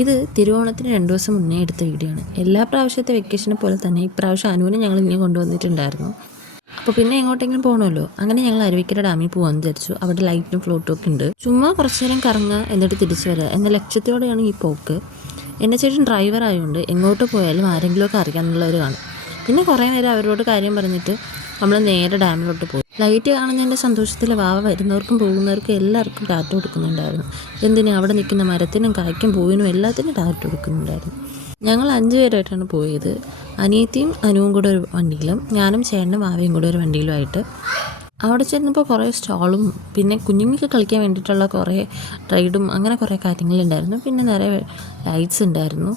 ഇത് തിരുവോണത്തിന് 2 ദിവസം മുന്നേ എടുത്ത വീഡിയോ ആണ്. എല്ലാ പ്രാവശ്യത്തെ വെക്കേഷനെ പോലെ തന്നെ ഇപ്രാവശ്യം അനുവിനെ ഞങ്ങൾ ഇങ്ങനെ കൊണ്ടുവന്നിട്ടുണ്ടായിരുന്നു. അപ്പോൾ പിന്നെ എങ്ങോട്ടെങ്കിലും പോകണമല്ലോ. അങ്ങനെ ഞങ്ങൾ അരുവിക്കര ഡാമിൽ പോകാമെന്ന് വിചാരിച്ചു. അവിടെ ലൈറ്റും ഫ്ലോട്ടും ഒക്കെ ഉണ്ട്. ചുമ്മാ കുറച്ച് നേരം കറങ്ങുക എന്നിട്ട് തിരിച്ചു വരിക എന്ന ലക്ഷ്യത്തോടെയാണ് ഈ പോക്ക്. എൻ്റെ ചേട്ടൻ ഡ്രൈവർ ആയതുകൊണ്ട് എങ്ങോട്ട് പോയാലും ആരെങ്കിലുമൊക്കെ അറിയാമെന്നുള്ളവർ കാണും. പിന്നെ കുറേ നേരം അവരോട് കാര്യം പറഞ്ഞിട്ട് നമ്മൾ നേരെ ഡാമിലോട്ട് പോയി. ലൈറ്റ് കാണുന്നതിൻ്റെ സന്തോഷത്തിൽ വാവ വരുന്നവർക്കും പോകുന്നവർക്കും എല്ലാവർക്കും ടാറ്റ കൊടുക്കുന്നുണ്ടായിരുന്നു. എന്തിനും അവിടെ നിൽക്കുന്ന മരത്തിനും കായ്ക്കും പൂവിനും എല്ലാത്തിനും ടാറ്റ കൊടുക്കുന്നുണ്ടായിരുന്നു. ഞങ്ങൾ 5 പേരായിട്ടാണ് പോയത്. അനിയത്തിയും അനുവും കൂടെ ഒരു വണ്ടിയിലും ഞാനും ചേട്ടനും വാവയും കൂടെ ഒരു വണ്ടിയിലുമായിട്ട്. അവിടെ ചെന്നപ്പോൾ കുറേ സ്റ്റോളും പിന്നെ കുഞ്ഞുങ്ങൾക്ക് കളിക്കാൻ വേണ്ടിയിട്ടുള്ള കുറേ റൈഡും അങ്ങനെ കുറേ കാര്യങ്ങളുണ്ടായിരുന്നു. പിന്നെ നിറയെ ലൈറ്റ്സ് ഉണ്ടായിരുന്നു.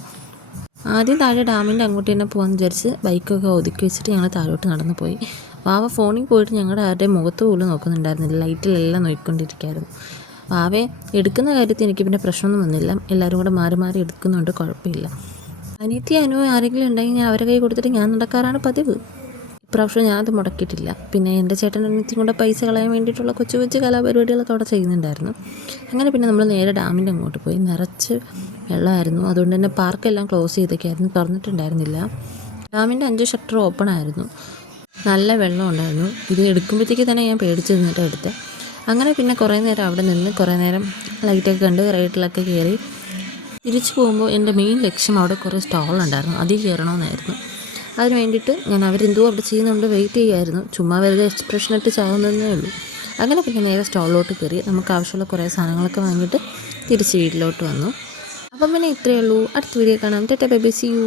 ആദ്യം താഴെ ഡാമിൻ്റെ അങ്ങോട്ട് തന്നെ പോകാമെന്ന് വിചാരിച്ച് ബൈക്കൊക്കെ ഒതുക്കി വെച്ചിട്ട് ഞങ്ങൾ താഴോട്ട് നടന്നു പോയി. വാവ ഫോണിൽ പോയിട്ട് ഞങ്ങളുടെ ആരുടെയും മുഖത്ത് പോലും നോക്കുന്നുണ്ടായിരുന്നില്ല. ലൈറ്റിലെല്ലാം നോക്കിക്കൊണ്ടിരിക്കുകയായിരുന്നു. വാവയെ എടുക്കുന്ന കാര്യത്തിൽ എനിക്ക് പിന്നെ പ്രശ്നമൊന്നും വന്നില്ല. എല്ലാവരും കൂടെ മാറി മാറി എടുക്കുന്നുണ്ട്, കുഴപ്പമില്ല. അനിയത്തി അനുവും ആരെങ്കിലും ഉണ്ടെങ്കിൽ ഞാൻ അവരെ കൈ കൊടുത്തിട്ട് ഞാൻ നടക്കാറാണ് പതിവ്. ഇപ്രാവശ്യം ഞാനത് മുടക്കിയിട്ടില്ല. പിന്നെ എൻ്റെ ചേട്ടൻ അനിയത്തിയും കൂടെ പൈസ കളയാൻ വേണ്ടിയിട്ടുള്ള കൊച്ചു കൊച്ചു കലാപരിപാടികളൊക്കെ അവിടെ ചെയ്യുന്നുണ്ടായിരുന്നു. അങ്ങനെ പിന്നെ നമ്മൾ നേരെ ഡാമിൻ്റെ അങ്ങോട്ട് പോയി. നിറച്ച് വെള്ളമായിരുന്നു. അതുകൊണ്ട് തന്നെ പാർക്കെല്ലാം ക്ലോസ് ചെയ്തൊക്കെയായിരുന്നു, തുറന്നിട്ടുണ്ടായിരുന്നില്ല. ഡാമിൻ്റെ 5 ഷട്ടർ ഓപ്പൺ ആയിരുന്നു. നല്ല വെള്ളം ഉണ്ടായിരുന്നു. ഇത് എടുക്കുമ്പോഴത്തേക്ക് തന്നെ ഞാൻ പേടിച്ച് നിന്നിട്ട് എടുത്തത്. അങ്ങനെ പിന്നെ കുറേ നേരം അവിടെ നിന്ന് കുറേ നേരം ലൈറ്റൊക്കെ കണ്ട് റൈഡിലൊക്കെ കയറി തിരിച്ചു പോകുമ്പോൾ എൻ്റെ മെയിൻ ലക്ഷ്യം അവിടെ കുറേ സ്റ്റോളുണ്ടായിരുന്നു, അതിൽ കയറണമെന്നായിരുന്നു. അതിന് വേണ്ടിയിട്ട് ഞാൻ അവരെന്തോ അവിടെ ചെയ്യുന്നുണ്ട് വെയിറ്റ് ചെയ്യുമായിരുന്നു. ചുമ്മാ വെറുതെ എക്സ്പ്രഷൻ ഇട്ട് ചാവുന്നതേ ഉള്ളൂ. അങ്ങനെ പിന്നെ നേരെ സ്റ്റോളിലോട്ട് കയറി നമുക്ക് ആവശ്യമുള്ള കുറേ സാധനങ്ങളൊക്കെ വാങ്ങിയിട്ട് തിരിച്ച് വീട്ടിലോട്ട് വന്നു. അപ്പം പിന്നെ ഇത്രയേ ഉള്ളൂ. അടുത്ത വീഡിയോ കാണാം. Tata bye bye, see U.